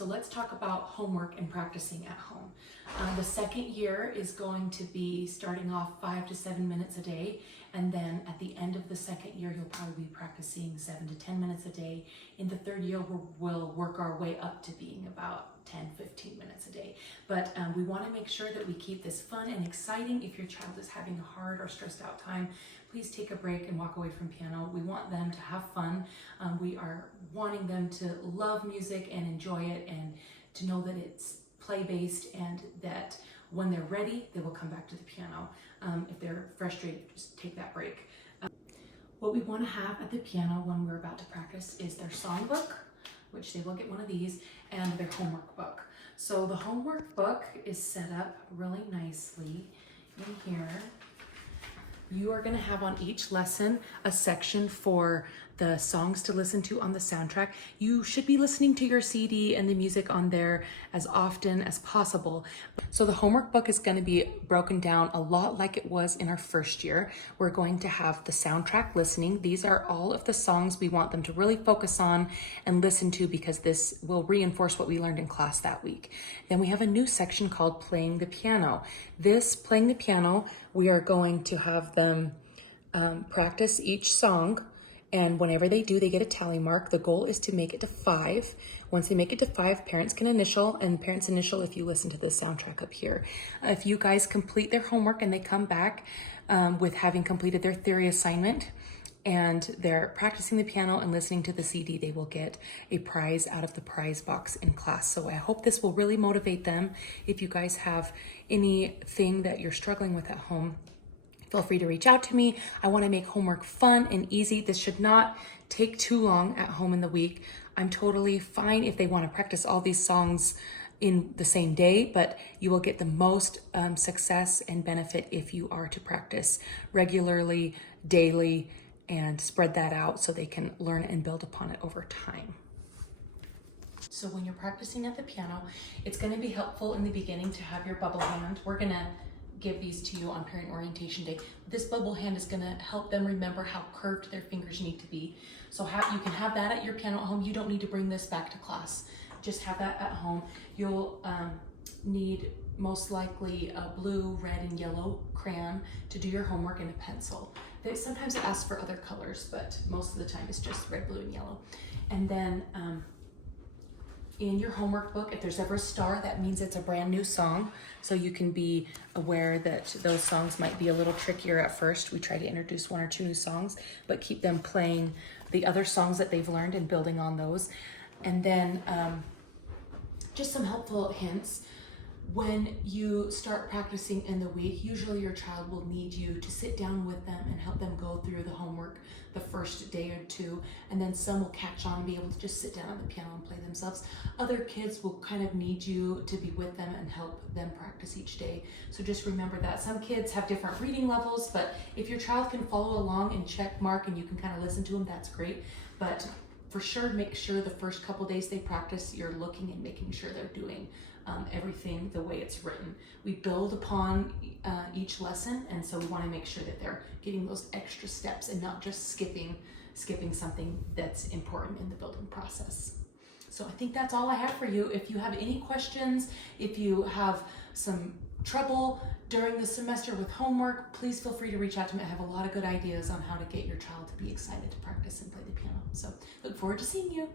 So let's talk about homework and practicing at home. The second year is going to be starting off 5 to 7 minutes a day, and then at the end of the second year you'll probably be practicing 7 to 10 minutes a day. In the third year we'll work our way up to being about 10-15 minutes a day. But we want to make sure that we keep this fun and exciting. If your child is having a hard or stressed out time, please take a break and walk away from piano. We want them to have fun. We are wanting them to love music and enjoy it, and to know that it's play-based, and that when they're ready, they will come back to the piano. If they're frustrated, just take that break. What we want to have at the piano when we're about to practice is their songbook, which they will get one of these, and their homework book. So the homework book is set up really nicely in here. You are going to have on each lesson a section for the songs to listen to on the soundtrack. You should be listening to your CD and the music on there as often as possible. So the homework book is going to be broken down a lot like it was in our first year. We're going to have the soundtrack listening. These are all of the songs we want them to really focus on and listen to, because this will reinforce what we learned in class that week. Then we have a new section called Playing the Piano. This Playing the Piano, we are going to have them practice each song, and whenever they do, they get a tally mark. The goal is to make it to 5. Once they make it to 5, parents can initial, and parents initial if you listen to the soundtrack up here. If you guys complete their homework and they come back with having completed their theory assignment, and they're practicing the piano and listening to the CD, they will get a prize out of the prize box in class. So I hope this will really motivate them. If you guys have anything that you're struggling with at home, feel free to reach out to me. I want to make homework fun and easy. This should not take too long at home in the week. I'm totally fine if they want to practice all these songs in the same day, but you will get the most success and benefit if you are to practice regularly, daily, and spread that out so they can learn and build upon it over time. So when you're practicing at the piano, it's going to be helpful in the beginning to have your bubble hand. We're going to give these to you on parent orientation day. This bubble hand is going to help them remember how curved their fingers need to be. So you can have that at your piano at home. You don't need to bring this back to class. Just have that at home. You'll need most likely a blue, red, and yellow crayon to do your homework, and a pencil. Sometimes it asks for other colors, but most of the time it's just red, blue, and yellow. And then in your homework book, if there's ever a star, that means it's a brand new song. So you can be aware that those songs might be a little trickier at first. We try to introduce 1 or 2 new songs, but keep them playing the other songs that they've learned and building on those. And then just some helpful hints. When you start practicing in the week, usually your child will need you to sit down with them and help them go through the homework the first day or 2, and then some will catch on and be able to just sit down on the piano and play themselves. Other kids will kind of need you to be with them and help them practice each day. So just remember that. Some kids have different reading levels, but if your child can follow along and check mark and you can kind of listen to them, that's great. But for sure, make sure the first couple days they practice, you're looking and making sure they're doing everything the way it's written. We build upon each lesson, and so we want to make sure that they're getting those extra steps and not just skipping something that's important in the building process. So I think that's all I have for you. If you have any questions, if you have some trouble during the semester with homework, please feel free to reach out to me. I have a lot of good ideas on how to get your child to be excited to practice and play the piano. So look forward to seeing you.